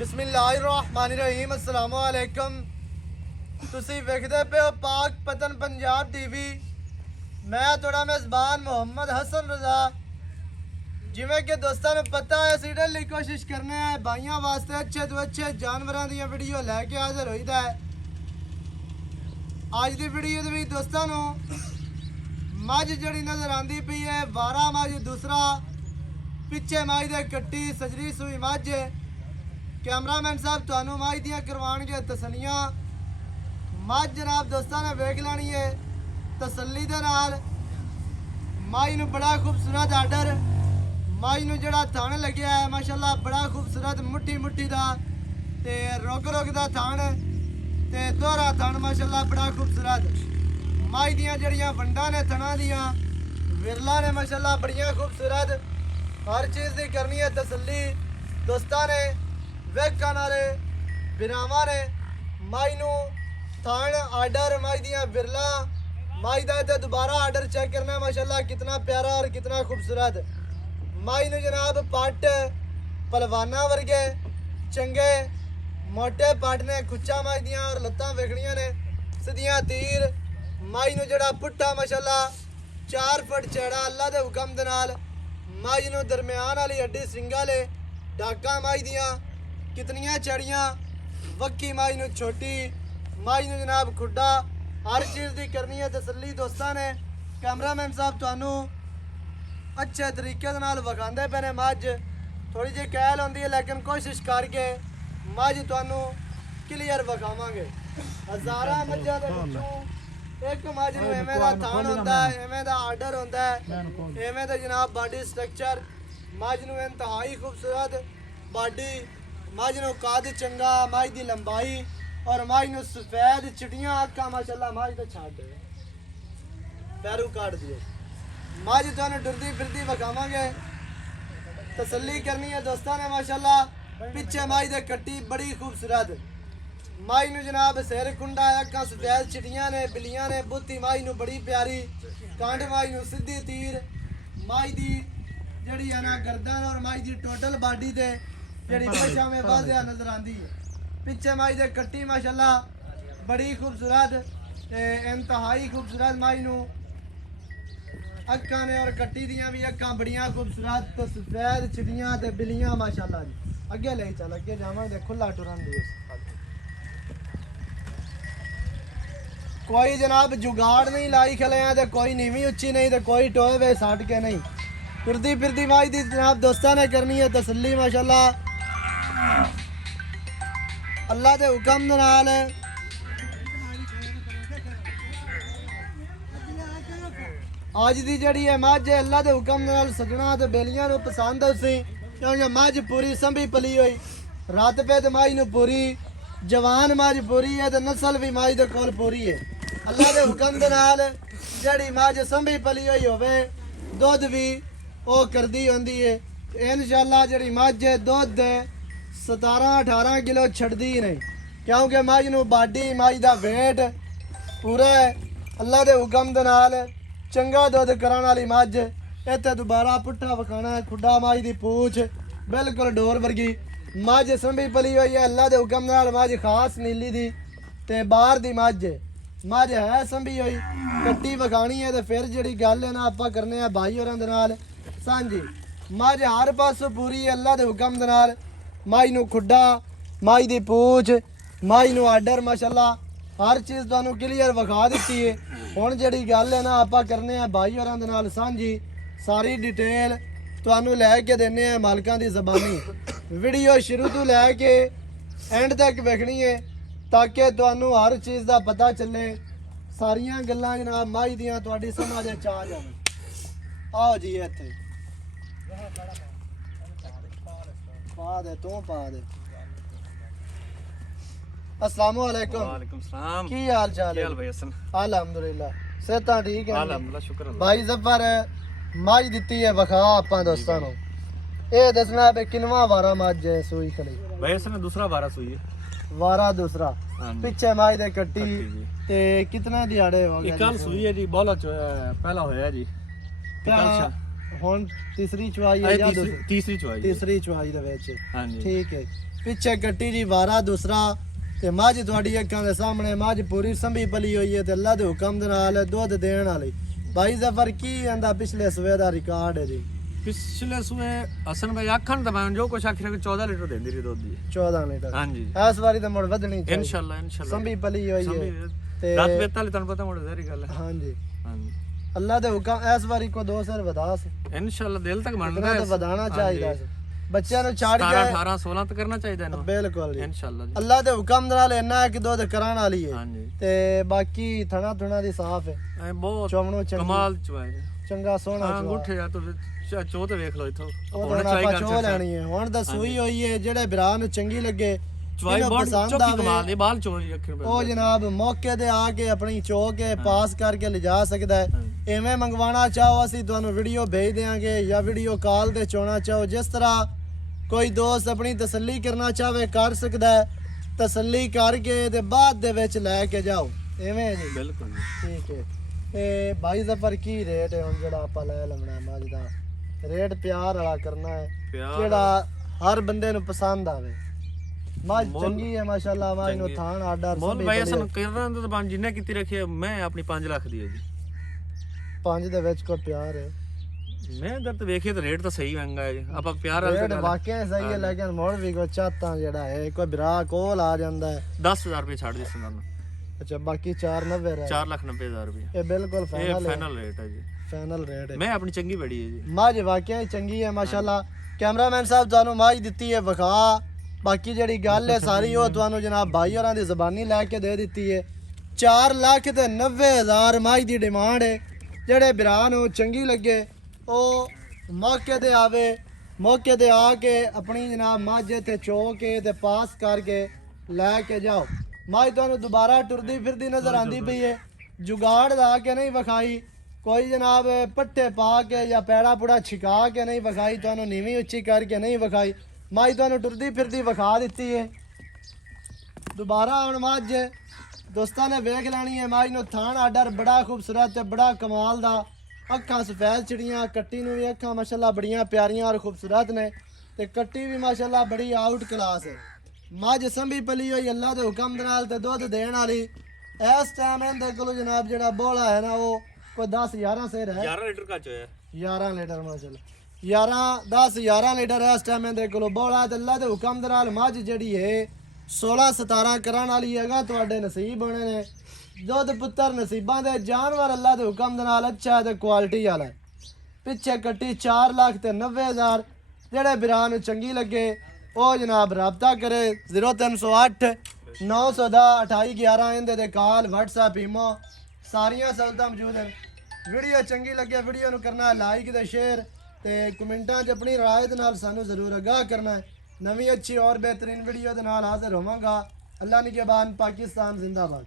बिस्मिल्लाहिर्रहमानिर्रहीम अस्सलाम वालेकुम। तुसी वेखदे पे हो पाक पतन पंजाब टीवी। मैं थोड़ा मेज़बान मोहम्मद हसन रजा। जिमें कि दोस्तों में पता है असीं डेली कोशिश करने हैं भाइयों वास्ते अच्छे तो अच्छे जानवरों दी वीडियो लैके हाजिर होईदा है। अज दी वीडियो दे विच दोस्तों नूं मझ जड़ी नज़र आंदी पई है वारा मझ दूसरा पिछे मझ दे कट्टी सजरी सूई मझ। कैमरामैन साहब तुहानू मझ दियां करवाणगे तसलियां। मझ जनाब दोस्तों ने वेख लैनी है तसल्ली दे नाल। मझ नूं बड़ा खूबसूरत आर्डर, मझ नूं जिहड़ा थण लग्या है माशाअल्लाह बड़ा खूबसूरत मुट्ठी मुट्ठी दा ते रुग रुग दा थण ते दोहरा थण माशाअल्लाह बड़ा खूबसूरत। मझ दियां जिहड़ियां वंडां ने थणां दियां विरला ने माशाअल्लाह बड़ियां खूबसूरत। हर चीज़ दी करनी है तसल्ली दोस्तां ने वेखण वाले बिरावां ने। मझ नूं थण आर्डर मझ दियां विरला मझ दा ते दोबारा आर्डर चेक करना माशाअल्लाह कितना प्यारा और कितना खूबसूरत। मझ नूं जनाब पट पलवाना वर्गे चंगे मोटे पट ने खुच्चा मझ दियां और लत्तां वेखणियां ने सीधियां तीर। मझ नूं जिहड़ा पुट्ठा माशाअल्लाह 4 फुट चौड़ा अल्लाह दे हुकम दे नाल। मझ नूं दरम्यान वाली हड्डी सिंगा ले डाका मझ दियां कितनियां चढ़ियां वक्की मझ नूं छोटी मझ नूं जनाब खुड्डा। हर चीज़ की करनी है तसल्ली दोस्तों ने। कैमरामैन साहब तुहानू अच्छे तरीके दे नाल विखांदे पे ने। मझ थोड़ी जी कैल होंदी है लेकिन कोशिश करके मझ तुहानू क्लीयर विखावांगे। हज़ारां मझां दे विचों एक मझ नूं इवें दा थान होंदा है, इवें दा आर्डर होंदा है, इवें दा जनाब बॉडी स्ट्रक्चर। मझ नूं इंतहाई खूबसूरत बॉडी, मझ नूं कद चंगा, मझ दी लंबाई और मझ नूं सफेद चिटियां अक्खां माशाअल्लाह। मझ तो छड्ड पैरू काट दिए। मझ तुहानू डुरदी फिरदी विखावांगे तसल्ली करनी है दोस्तों ने माशाअल्लाह। पिछे मझ दे कट्टी बड़ी खूबसूरत। मझ नूं जनाब सिर कुंडा अक्खां सफेद चिटियां ने बिल्लियां ने। बुत्ती मझ नूं बड़ी प्यारी, कंड मझ नूं सीधी तीर। मझ दी जिहड़ी है ना गर्दन और मझ दी टोटल बॉडी ते जिहड़ी पछा में वाज़िया नजर आंदी है। पिछे मझ दे कट्टी माशाअल्लाह बड़ी खूबसूरत ते इंतहाई खूबसूरत। मझ नूं अक्खां ने और कट्टी दियां भी अक्खां बड़ियां खूबसूरत ते सफेद चिड़ियां ते बिल्लियां माशाअल्लाह जी। अगे ले चल अगे जावांगे खुला टुरन दी। कोई जनाब जुगाड़ नहीं लाई खले हैं ते कोई नीवी उच्ची नहीं ते कोई टोए वे सट के नहीं। फिरदी फिरदी मझ दी जनाब दोस्तों ने करनी है तसल्ली माशाअल्लाह अल्लाह दे हुकम दे नाल। अज दी जड़ी है मझ अल्लाह दे हुकम दे नाल सजना ते बेलियां नूं पसंद उसी क्योंकि मझ पूरी संभी पली हुई रत पे ते मझ नूं पूरी जवान मझ पूरी है ते नस्ल भी मझ दे कोल पूरी है। अल्लाह दे हुकम दे नाल जड़ी मझ संभी पली हुई होवे दुध भी ओ करदी होंदी है। इंशाअल्लाह जड़ी मझ दुध 17-18 किलो छड़दी ही नहीं क्योंकि मझ नूं बाडी मझ दा वेट पूरा है। अल्लाह दे हुकम दे नाल चंगा दुध करन वाली मझ। इत्थे दोबारा पुट्ठा विखाना है खुड्डा मझ दी पूछ बिल्कुल डोर वर्गी मझ संभी पली हुई है। अल्लाह दे हुकम नाल मझ खास नीली दी ते बाहर दी मझ है संभी हुई कट्टी विखानी है ते फिर जिहड़ी गल है ना आपां करने आ भाई होरां दे नाल सांझी। मझ हर पासों पूरी है अल्लाह दे हुकम दे नाल। मझ नूं खुड्डा मझ दी पूछ मझ नूं आर्डर माशाअल्लाह हर चीज़ तुहानू क्लीयर विखा दित्ती है। हुण जिहड़ी गल है ना आपां करने आ भाई होरां दे नाल सांझी सारी डिटेल तुहानू लैके देने आ मालकां दी ज़बानी। वीडियो शुरू तो लैके एंड तक वेखनी है ताकि तुहानू हर चीज़ दा पता चले। सारियां गल्लां जनाब मझ दियां तुहाडी समझ च आ जाण। आओ जी इत्थे पा दे तू पा दे। अस्सलाम वालेकुम। वालेकुम सलाम। की हाल चाल है? भाई हसन अल्हम्दुलिल्लाह सेहतां ठीक है? अल्हम्दुलिल्लाह शुक्र अल्लाह। भाई जफर मझ दित्ती है विखा आपां दोस्तां नूं। ਇਹ ਦੱਸਣਾ ਹੈ ਕਿੰਨਵਾਂ ਵਾਰਾ ਮੱਝ ਹੈ ਸੂਈ ਖੜੀ? भाई हसन ने दूसरा बारह सुई है। ਵਾਰਾ ਦੂਸਰਾ ਹਾਂਜੀ। ਪਿੱਛੇ ਮੱਝ ਦੇ ਕੱਟੀ ਕੱਟੀ ਜੀ। ਤੇ ਕਿਤਨੇ ਦਿਹਾੜੇ ਹੋ ਗਏ? ਇਹ ਕੱਲ ਸੂਈ ਹੈ ਜੀ ਬੋਲਾ ਚ ਪहला ਹੋਇਆ ਜੀ। क्या ਹੁਣ ਤੀਸਰੀ ਚਵਾਈ ਹੈ ਇਹ ਜਾਂ ਤੀਸਰੀ ਚਵਾਈ ਹੈ। ਤੀਸਰੀ ਚਵਾਈ ਦੇ ਵਿੱਚ ਹਾਂਜੀ ਠੀਕ ਹੈ। ਪਿੱਛੇ ਕੱਟੀ ਜੀ ਵਾਰਾ ਦੂਸਰਾ ਤੇ ਮੱਝ ਤੁਹਾਡੀ ਅੱਖਾਂ ਦੇ ਸਾਹਮਣੇ ਮੱਝ ਪੂਰੀ ਸੰਭੀ ਪਲੀ ਹੋਈ ਹੈ ਤੇ ਅੱਲਾ ਦੇ ਹੁਕਮ ਦੇ ਨਾਲ ਦੁੱਧ ਦੇਣ ਵਾਲੀ। ਭਾਈ ਜ਼ਫਰ ਕੀ ਆਂਦਾ ਪਿਛਲੇ ਸਵੇ ਦਾ ਰਿਕਾਰਡ ਹੈ ਜੀ? ਪਿਛਲੇ ਸੂਏ ਹਸਨ ਭਾਈ ਆਖਣ ਤਾਂ ਮੈਂ ਜੋ ਕੁਛ ਆਖਿਆ ਕਿ 14 ਲੀਟਰ ਦਿੰਦੀ ਰਹੀ ਦੁੱਧ ਦੀ 14 ਲੀਟਰ। ਹਾਂਜੀ ਇਸ ਵਾਰੀ ਤਾਂ ਮੁੜ ਵਧਣੀ ਚਾਹੀਦੀ ਇਨਸ਼ਾਅੱਲਾ ਸੰਭੀ ਪਲੀ ਹੋਈ ਹੈ ਤੇ ਰਾਤ ਬੇਤਾਲੀ ਤੁਹਾਨੂੰ ਪਤਾ ਮੁੜ ਜ਼ਹਿਰੀ ਗੱਲ ਹੈ। ਹਾਂਜੀ ਹਾਂਜੀ ਅੱਲਾ ਦੇ ਹੁਕਮ ਇਸ ਵਾਰੀ ਕੋ ਦੋ ਸਿਰ ਵਧਾ ਸੇ ਇਨਸ਼ਾਅੱਲਾ ਦਿਲ ਤੱਕ ਮੰਨਦਾ ਇਤਨਾ ਹੈ ਤਾਂ ਵਧਾਣਾ ਚਾਹੀਦਾ ਸੀ ਬੱਚਿਆਂ ਨੂੰ ਛੱਡ 17 ਕੇ 18 16 ਤੱਕ ਕਰਨਾ ਚਾਹੀਦਾ ਇਹਨੂੰ ਬਿਲਕੁਲ ਜੀ ਇਨਸ਼ਾਅੱਲਾ ਜੀ ਅੱਲਾ ਦੇ ਹੁਕਮ ਨਾਲ ਇੰਨਾ ਹੈ ਕਿ ਦੁੱਧ ਕਰਾਣ ਵਾਲੀ ਹੈ ਹਾਂਜੀ ਤੇ ਬਾਕੀ ਥਣਾ ਥੁਣਾ ਦੀ ਸਾਫ਼ ਹੈ ਇਹ ਬਹੁਤ ਚੋਮਣੋ ਚੰਗੀ ਕਮਾਲ ਚਵਾਏ ਚੰਗਾ ਸੋਹਣਾ ਹਾਂ ਚਵਾ। ਅੰਗੂਠੇ ਜਾਂ ਤੋ ਚੋ ਤੇ ਵੇਖ ਲਓ ਇਥੋਂ ਉਹ ਹੁਣ ਆਪਾਂ ਚੋ ਲੈਣੀ ਹੈ ਹੁਣ ਤਾਂ ਸੂਈ ਹੋਈ ਹੈ ਜਿਹੜੇ ਭਰਾ ਨੂੰ ਚੰਗੀ ਲੱਗੇ ਚਵਾਈ ਇਹਨੂੰ ਬਹੁਤ ਪਸੰਦ ਚੌਕੀ ਆਵੇ ਕਮਾਲ ਦੀ ਬਾਲ ਚੋਰੀ ਅੱਖਰ ਉਹ ਜਨਾਬ ਮੌਕੇ ਤੇ ਆ ਕੇ ਆਪਣੀ ਚੋ ਕੇ ਪਾਸ ਕਰਕੇ ਲਿਜਾ ਸਕਦਾ ਹੈ। ਐਵੇਂ ਮੰਗਵਾਉਣਾ ਚਾਹੋ ਅਸੀਂ ਤੁਹਾਨੂੰ ਵੀਡੀਓ ਭੇਜ ਦੇਵਾਂਗੇ ਜਾਂ ਵੀਡੀਓ ਕਾਲ ਤੇ ਚੋਣਾ ਚਾਹੋ ਜਿਸ ਤਰ੍ਹਾਂ ਕੋਈ ਦੋਸਤ ਆਪਣੀ ਤਸੱਲੀ ਕਰਨਾ ਚਾਹਵੇ ਕਰ ਸਕਦਾ ਹੈ। ਤਸੱਲੀ ਕਰਕੇ ਤੇ ਬਾਅਦ ਦੇ ਵਿੱਚ ਲੈ ਕੇ ਜਾਓ ਐਵੇਂ ਹੈ ਜੀ ਬਿਲਕੁਲ ਜੀ। ਠੀਕ ਹੈ। ਤੇ ਭਾਈ ਜ਼ਫਰ ਕੀ ਰੇਟ ਹੈ ਹੁਣ ਜਿਹੜਾ ਆਪਾਂ ਲੈ ਲਵਣਾ ਮੱਝ ਦਾ? ਰੇਟ ਪਿਆਰ ਵਾਲਾ ਕਰਨਾ ਹੈ ਜਿਹੜਾ ਹਰ ਬੰਦੇ ਨੂੰ ਪਸੰਦ ਆਵੇ। ਮੱਝ ਚੰਗੀ ਹੈ ਮਾਸ਼ਾਅੱਲਾ ਮੱਝ ਨੂੰ ਥਾਣ ਆਰਡਰ ਮੋਲ ਭਾਈ ਸਾਨੂੰ ਕਰਨ ਤਾਂ ਬਣ ਜਿੰਨੇ ਕੀਤੀ ਰੱਖੀ ਮੈਂ ਆਪਣੀ 5 ਲੱਖ ਦੀ ਹੈ ਜੀ। 5 ਦੇ ਵਿੱਚ ਕੋਈ ਪਿਆਰ ਹੈ ਮੈਂ ਦਰ ਤੇ ਵੇਖੇ ਤਾਂ ਰੇਟ ਤਾਂ ਸਹੀ ਮਹਿੰਗਾ ਹੈ ਜੀ ਆਪਾਂ ਪਿਆਰ ਵਾਲੀ ਰੇਟ ਵਾਕਿਆ ਸਹੀ ਹੈ ਲੇਕਿਨ ਮੋੜ ਵੀ ਕੋ ਚਾਹਤਾ ਜਿਹੜਾ ਹੈ ਕੋਈ ਭਰਾ ਕੋਲ ਆ ਜਾਂਦਾ ਹੈ 10000 ਰੁਪਏ ਛੱਡ ਦੇ ਸਾਨੂੰ। ਅੱਛਾ ਬਾਕੀ 490 ਰਹਿ 4,90,000 ਰੁਪਏ ਇਹ ਬਿਲਕੁਲ ਇਹ ਫਾਈਨਲ ਹੈ ਫਾਈਨਲ ਰੇਟ ਹੈ ਜੀ। ਫਾਈਨਲ ਰੇਟ ਹੈ। ਮੈਂ ਆਪਣੀ ਚੰਗੀ ਬੜੀ ਹੈ ਜੀ ਮੱਝ ਵਾਕਿਆ ਚੰਗੀ ਹੈ ਮਾਸ਼ਾਅੱਲਾ। ਕੈਮਰਾਮੈਨ ਸਾਹਿਬ ਤੁਹਾਨੂੰ ਮੱਝ ਦਿੱਤੀ ਹੈ ਵਿਖਾ ਬਾਕੀ ਜਿਹੜੀ ਗੱਲ ਹੈ ਸਾਰੀ ਉਹ ਤੁਹਾਨੂੰ ਜਨਾਬ ਭਾਈ ਹੋਰਾਂ ਦੀ ਜ਼ਬਾਨੀ ਲੈ ਕੇ ਦੇ ਦਿੱਤੀ ਹੈ। 4,90,000 ਮੱਝ ਦੀ ਡਿਮਾਂਡ ਹੈ। ਜਿਹੜੇ ਭਰਾ ਨੂੰ ਚੰਗੀ ਲੱਗੇ ਉਹ ਮੌਕੇ ਤੇ ਆਵੇ ਮੌਕੇ ਤੇ ਆ ਕੇ ਆਪਣੀ ਜਨਾਬ ਮੱਝ ਤੇ ਚੋ ਕੇ ਤੇ ਪਾਸ ਕਰਕੇ ਲੈ ਕੇ ਜਾਓ। ਮੱਝ ਤੁਹਾਨੂੰ ਦੁਬਾਰਾ ਟੁਰਦੀ ਫਿਰਦੀ ਨਜ਼ਰ ਆਂਦੀ ਪਈ ਹੈ ਜੁਗਾੜ ਲਾ ਕੇ ਨਹੀਂ ਵਿਖਾਈ ਕੋਈ ਜਨਾਬ ਪੱਠੇ ਪਾ ਕੇ ਜਾਂ ਪੈੜਾ ਪੁੜਾ ਛਿਕਾ ਕੇ ਨਹੀਂ ਵਿਖਾਈ ਤੁਹਾਨੂੰ ਨੀਵੀਂ ਉੱਚੀ ਕਰਕੇ ਨਹੀਂ ਵਿਖਾਈ ਮੱਝ ਤੁਹਾਨੂੰ ਟੁਰਦੀ ਫਿਰਦੀ ਵਿਖਾ ਦਿੱਤੀ ਹੈ। ਦੁਬਾਰਾ ਹੁਣ ਮੱਝ ਦੋਸਤਾਂ ਨੇ ਵੇਖ ਲੈਣੀ ਹੈ। ਮੱਝ ਨੂੰ ਥਾਣ ਆਰਡਰ ਬੜਾ ਖੂਬਸੂਰਤ ਤੇ ਬੜਾ ਕਮਾਲ ਦਾ ਅੱਖਾਂ ਸਫੈਦ ਚਿੜੀਆਂ ਕੱਟੀ ਨੂੰ ਵੀ ਅੱਖਾਂ ਮਾਸ਼ਾਅੱਲਾ ਬੜੀਆਂ ਪਿਆਰੀਆਂ ਔਰ ਖੂਬਸੂਰਤ ਨੇ ਤੇ ਕੱਟੀ ਵੀ ਮਾਸ਼ਾਅੱਲਾ ਬੜੀ ਆਊਟ ਕਲਾਸ ਹੈ। ਮੱਝ ਸੰਭੀ ਪਲੀ ਹੋਈ ਅੱਲਾ ਦੇ ਹੁਕਮ ਦੇ ਨਾਲ ਤੇ ਦੁੱਧ ਦੇਣ ਵਾਲੀ। ਇਸ ਟਾਈਮ ਇਹਦੇ ਕੋਲ ਜਨਾਬ ਜਿਹੜਾ ਬੋਲਾ ਹੈ ਨਾ ਉਹ ਕੋਈ 10-11 ਸਿਰ ਹੈ 11 ਲੀਟਰ ਕੱਚ ਹੋਇਆ 11 ਲੀਟਰ ਮਾਸ਼ਾਅੱਲਾ 11 ਲੀਟਰ ਇਸ ਟਾਈਮ ਇਹਦੇ ਕੋਲ ਬੋਲਾ ਤੇ ਅੱਲਾ ਦੇ ਹੁਕਮ ਦੇ ਨਾਲ ਮੱਝ ਜਿਹੜੀ ਹੈ 16-17 ਕਰਨ ਵਾਲੀ ਹੈਗਾ ਤੁਹਾਡੇ ਨਸੀਬ ਹੋਣੇ ਨੇ। ਦੁੱਧ ਪੁੱਤਰ ਨਸੀਬਾਂ ਦੇ ਜਾਨਵਰ ਅੱਲਾ ਦੇ ਹੁਕਮ ਦੇ ਨਾਲ ਅੱਛਾ ਤੇ ਕੁਆਲਿਟੀ ਵਾਲਾ ਹੈ। ਪਿੱਛੇ ਕੱਟੀ 4,90,000 ਜਿਹੜੇ ਵੀਰਾਂ ਨੂੰ ਚੰਗੀ ਲੱਗੇ ਉਹ ਜਨਾਬ ਰਾਬਤਾ ਕਰੇ 0308 910 2811 ਇਹਦੇ ਤੇ ਕਾਲ WhatsApp ਈਮੋ ਸਾਰੀਆਂ ਸਹੂਲਤਾਂ ਮੌਜੂਦ ਹਨ। ਵੀਡੀਓ ਚੰਗੀ ਲੱਗੇ ਵੀਡੀਓ ਨੂੰ ਕਰਨਾ ਲਾਈਕ ਤੇ ਸ਼ੇਅਰ ਤੇ ਕਮੈਂਟਾਂ 'ਚ ਆਪਣੀ ਰਾਏ ਦੇ ਨਾਲ ਸਾਨੂੰ ਜ਼ਰੂਰ ਆਗਾਹ ਕਰਨਾ ਹੈ। ਨਵੀਂ ਅੱਛੀ ਔਰ ਬਿਹਤਰੀਨ ਵੀਡੀਓ ਦੇ ਨਾਲ ਹਾਜ਼ਰ ਹੋਵਾਂਗਾ। ਅੱਲਾ ਨਿਗਹਿਬਾਨ ਪਾਕਿस्तान जिंदाबाद।